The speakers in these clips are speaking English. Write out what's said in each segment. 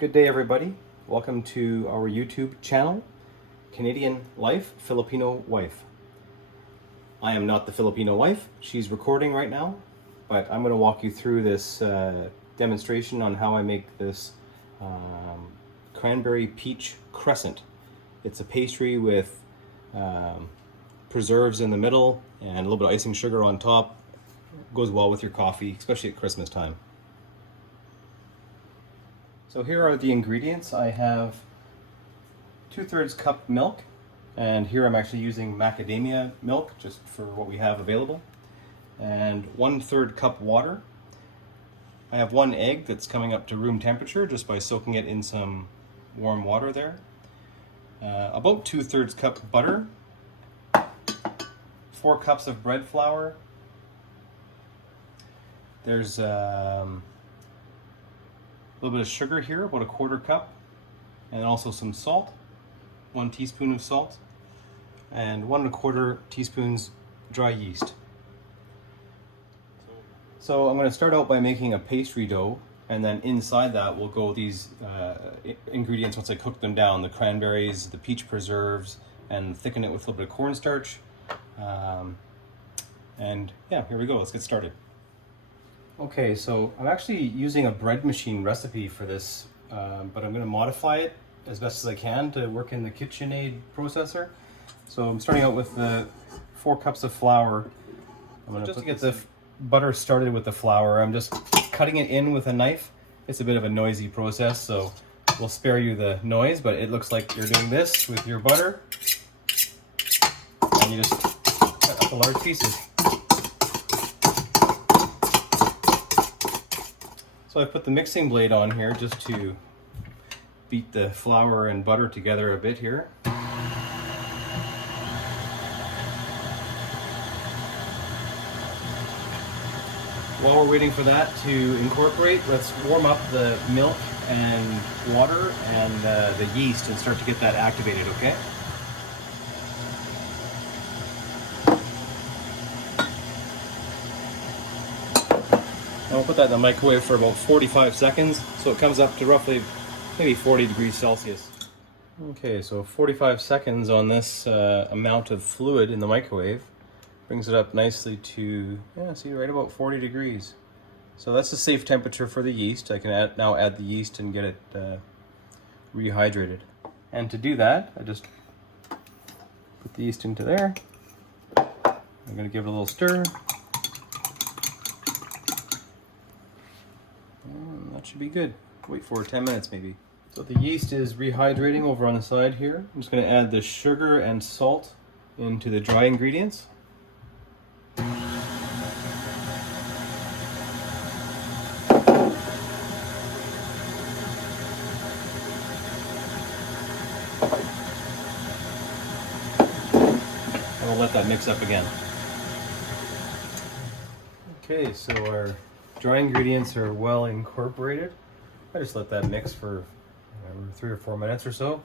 Good day, everybody. Welcome to our YouTube channel, Canadian Life, Filipino Wife. I am not the Filipino wife. She's recording right now, but I'm going to walk you through this demonstration on how I make this cranberry peach crescent. It's a pastry with preserves in the middle and a little bit of icing sugar on top. Goes well with your coffee, especially at Christmas time. So here are the ingredients. I have 2/3 cup milk, and here I'm actually using macadamia milk just for what we have available, and 1/3 cup water. I have 1 egg that's coming up to room temperature just by soaking it in some warm water there. About 2/3 cup butter, 4 cups of bread flour. There's a little bit of sugar here, about 1/4 cup, and also some salt, 1 teaspoon of salt, and 1 1/4 teaspoons dry yeast. So I'm going to start out by making a pastry dough, and then inside that will go these ingredients once I cook them down: the cranberries, the peach preserves, and thicken it with a little bit of cornstarch. And yeah, here we go. Let's get started. Okay, so I'm actually using a bread machine recipe for this, but I'm going to modify it as best as I can to work in the KitchenAid processor. So I'm starting out with the 4 cups of flour. I'm going to get the butter started with the flour. I'm just cutting it in with a knife. It's a bit of a noisy process, so we'll spare you the noise, but it looks like you're doing this with your butter. And you just cut up the large pieces. So I put the mixing blade on here just to beat the flour and butter together a bit here. While we're waiting for that to incorporate, let's warm up the milk and water and the yeast and start to get that activated, okay? And we'll put that in the microwave for about 45 seconds, so it comes up to roughly maybe 40 degrees Celsius. Okay, so 45 seconds on this amount of fluid in the microwave brings it up nicely to, yeah, see, right about 40 degrees. So that's a safe temperature for the yeast. I can now add the yeast and get it rehydrated. And to do that, I just put the yeast into there. I'm going to give it a little stir. That should be good. Wait for 10 minutes maybe. So the yeast is rehydrating over on the side here. I'm just going to add the sugar and salt into the dry ingredients. And we'll let that mix up again. Okay, so our dry ingredients are well incorporated. I just let that mix for 3 or 4 minutes or so.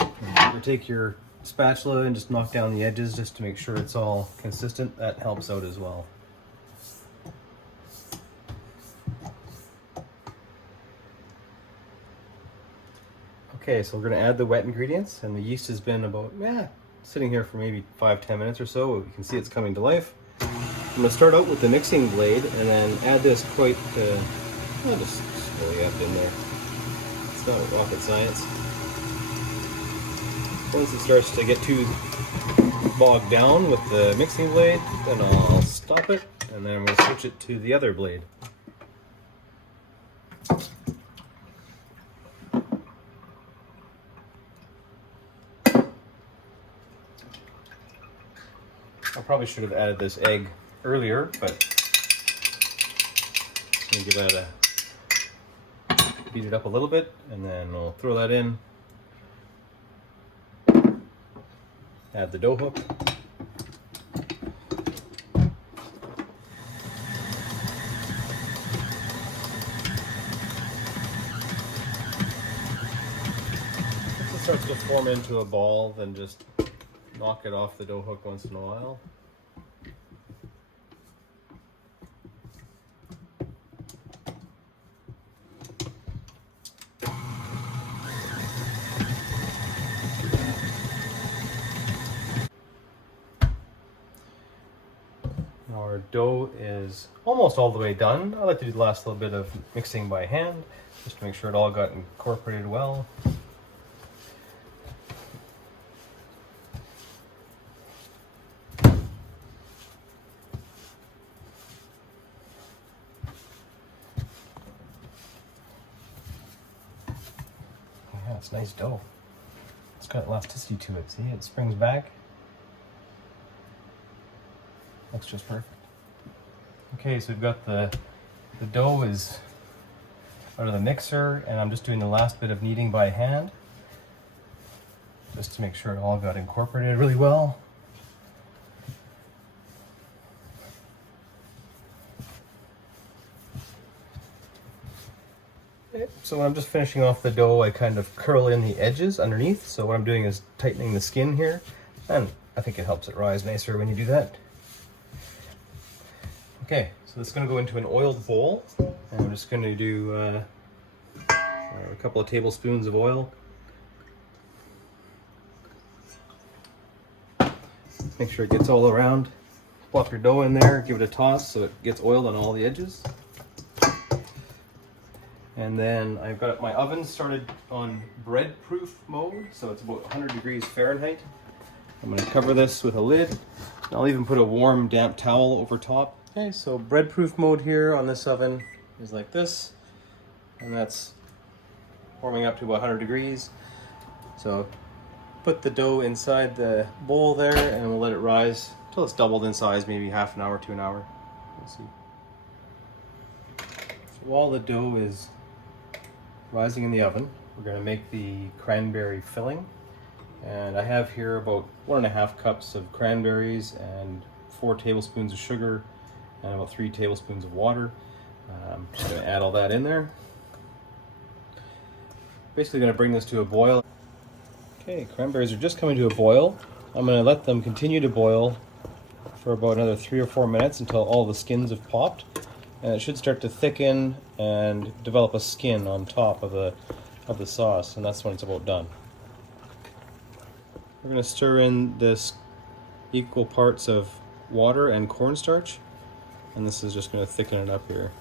You take your spatula and just knock down the edges just to make sure it's all consistent. That helps out as well. Okay, so we're going to add the wet ingredients, and the yeast has been about sitting here for maybe 5-10 minutes or so. You can see it's coming to life. I'm going to start out with the mixing blade and then add this quite, just slowly up in there. It's not rocket science. Once it starts to get too bogged down with the mixing blade, then I'll stop it, and then I'm going to switch it to the other blade. I probably should have added this egg earlier, but I'm going to give that beat it up a little bit, and then we'll throw that in. Add the dough hook. If it starts to form into a ball, then just knock it off the dough hook once in a while. our dough is almost all the way done. I like to do the last little bit of mixing by hand, just to make sure it all got incorporated well. Yeah, it's nice dough. It's got elasticity to it. See, it springs back. Looks just perfect. Okay, so we've got the dough is out of the mixer, and I'm just doing the last bit of kneading by hand, just to make sure it all got incorporated really well. Okay, so when I'm just finishing off the dough, I kind of curl in the edges underneath. So what I'm doing is tightening the skin here, and I think it helps it rise nicer when you do that. Okay, so this is going to go into an oiled bowl, and I'm just going to do a couple of tablespoons of oil. Make sure it gets all around. Plop your dough in there, give it a toss so it gets oiled on all the edges. And then I've got my oven started on bread-proof mode, so it's about 100 degrees Fahrenheit. I'm going to cover this with a lid, and I'll even put a warm, damp towel over top. Okay, so bread-proof mode here on this oven is like this, and that's warming up to about 100 degrees. So put the dough inside the bowl there, and we'll let it rise until it's doubled in size, maybe half an hour to an hour. We'll see. So while the dough is rising in the oven, we're going to make the cranberry filling. And I have here about 1.5 cups of cranberries and 4 tablespoons of sugar and about 3 tablespoons of water. I'm just going to add all that in there. Basically going to bring this to a boil. Okay, cranberries are just coming to a boil. I'm going to let them continue to boil for about another 3 or 4 minutes until all the skins have popped. And it should start to thicken and develop a skin on top of the sauce, and that's when it's about done. We're going to stir in this equal parts of water and cornstarch, and this is just going to thicken it up here.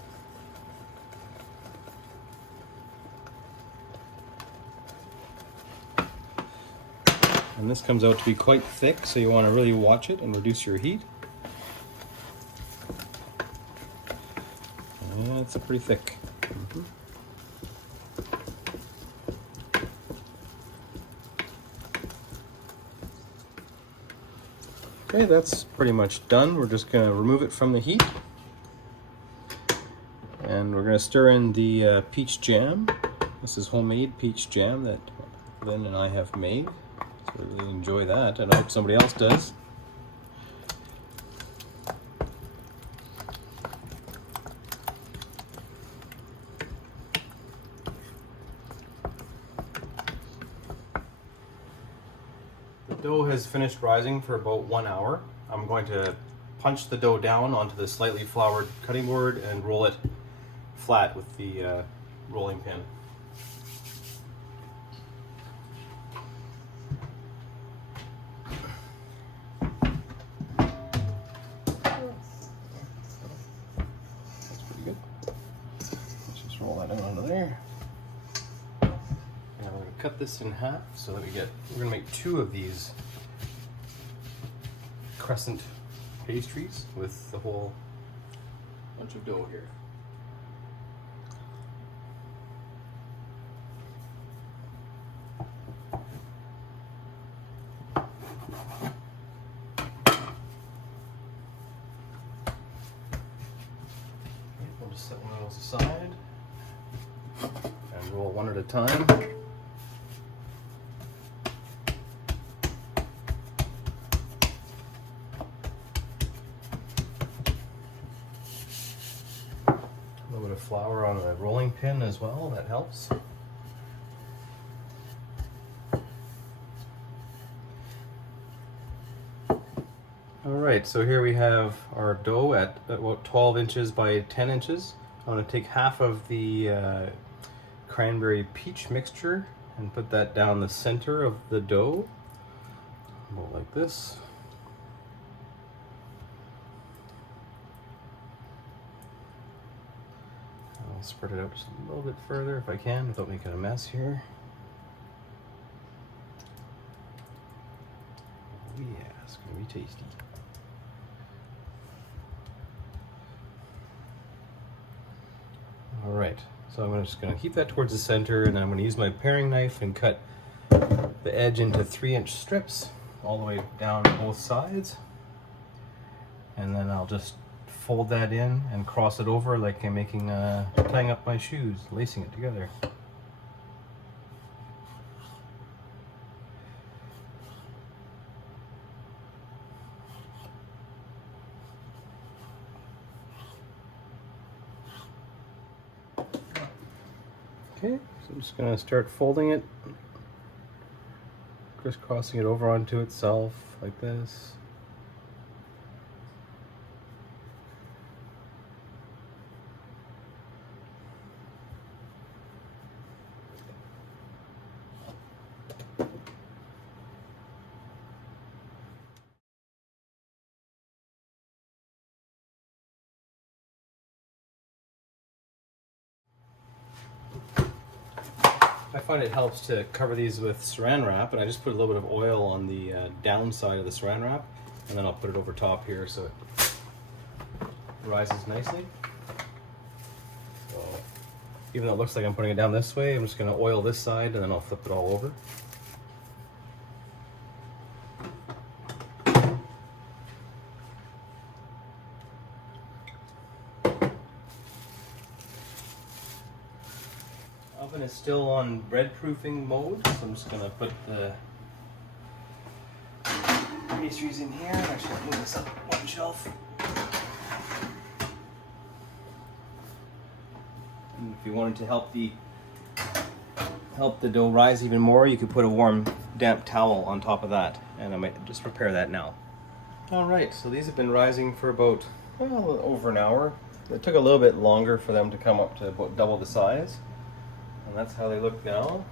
And this comes out to be quite thick, so you want to really watch it and reduce your heat. Yeah, it's pretty thick. Okay, that's pretty much done. We're just going to remove it from the heat. And we're going to stir in the peach jam. This is homemade peach jam that Lynn and I have made. So I really enjoy that, and I hope somebody else does. The dough has finished rising for about 1 hour. I'm going to punch the dough down onto the slightly floured cutting board and roll it flat with the rolling pin. That's pretty good. Let's just roll that down onto there. We're going to cut this in half so that we're going to make 2 of these crescent pastries with the whole bunch of dough here. We'll just set one of those aside and roll one at a time. A little bit of flour on the rolling pin as well, that helps. Alright, so here we have our dough at about 12 inches by 10 inches. I'm going to take half of the cranberry peach mixture and put that down the center of the dough, about like this. I'll spread it out just a little bit further if I can without making a mess here. Oh yeah, it's gonna be tasty. All right, so I'm just gonna keep that towards the center, and then I'm gonna use my paring knife and cut the edge into 3-inch strips all the way down both sides. And then I'll just fold that in and cross it over like I'm making, tying up my shoes, lacing it together. Okay, so I'm just gonna start folding it, crisscrossing it over onto itself like this. I find it helps to cover these with saran wrap, and I just put a little bit of oil on the downside of the saran wrap, and then I'll put it over top here so it rises nicely. So even though it looks like I'm putting it down this way, I'm just going to oil this side and then I'll flip it all over. Oven is still on bread proofing mode, so I'm just going to put the pastries in here. Actually, I'll move this up one shelf. And if you wanted to help the dough rise even more, you could put a warm, damp towel on top of that, and I might just prepare that now. All right, so these have been rising for about over an hour. It took a little bit longer for them to come up to about double the size. And that's how they look now.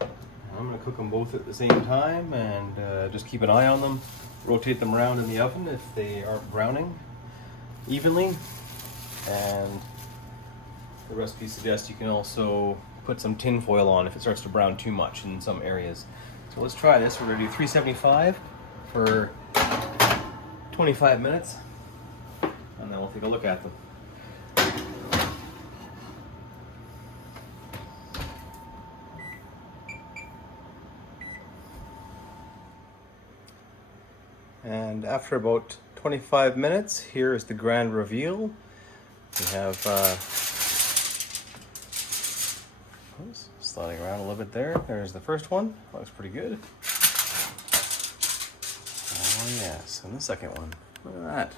I'm going to cook them both at the same time and just keep an eye on them. Rotate them around in the oven if they aren't browning evenly. And the recipe suggests you can also put some tin foil on if it starts to brown too much in some areas. So let's try this. We're going to do 375 for 25 minutes. And then we'll take a look at them. And after about 25 minutes, here is the grand reveal. We have sliding around a little bit there. There's the first one. Looks pretty good. Oh yes, and the second one. Look at that.